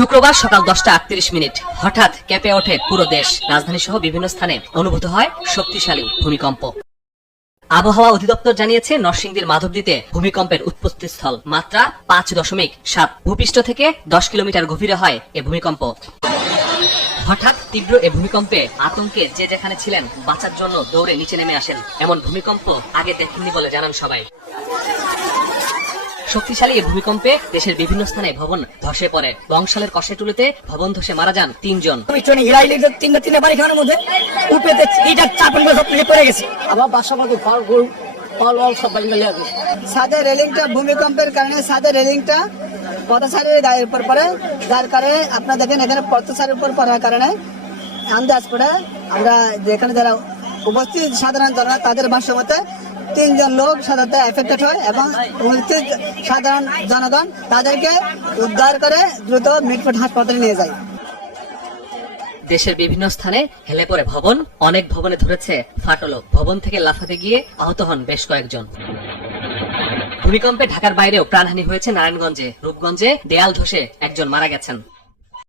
শুক্রবার সকাল 10:38 হঠাৎ কেঁপে ওঠে পুরো দেশ। রাজধানী সহ বিভিন্ন স্থানে অনুভূত হয় শক্তিশালী ভূমিকম্প। আবহাওয়া অধিদপ্তর জানিয়েছে নরসিংদীর মাধবদীতে ভূমিকম্পের উৎপত্তি স্থল। মাত্রা 5.7। ভূপৃষ্ঠ থেকে 10 কিলোমিটার গভীরে হয় এ ভূমিকম্প। হঠাৎ তীব্র এ ভূমিকম্পে আতঙ্কে যে যেখানে ছিলেন বাঁচার জন্য দৌড়ে নিচে নেমে আসেন। এমন ভূমিকম্প আগে দেখেননি বলে জানান সবাই। শক্তিশালী এই ভূমিকম্পে দেশের বিভিন্ন স্থানে ভবন ধসে পড়ে। বংশালের কষেটুলিতে ভবন ধসে মারা যান 3 জন। ছাদের রেলিংটা ভূমিকম্পের কারণে ছাদের রেলিংটা পথচারীর গায়ের উপর পড়ে, যার কারণে আপনারা দেখেন এখানে পথচারীর উপর পড়ার কারণে আন্দাজ করে আমরা যেখানে যারা উপস্থিত সাধারণ জনতা তাদের ভাষ্য মতে 3 জন লোক সাধারণত এফেক্টেড হয় এবং উপস্থিত সাধারণ জনগণ তাদেরকে উদ্ধার করে দ্রুত মিটফোর্ড হাসপাতালে নিয়ে যায়। দেশের বিভিন্ন স্থানে হেলে পড়ে ভবন, অনেক ভবনে ধরেছে ফাটল। ভবন থেকে লাফাতে গিয়ে আহত হন বেশ কয়েকজন। ভূমিকম্পে ঢাকার বাইরেও প্রাণহানি হয়েছে নারায়ণগঞ্জে। রূপগঞ্জে দেয়াল ধসে একজন মারা গেছেন।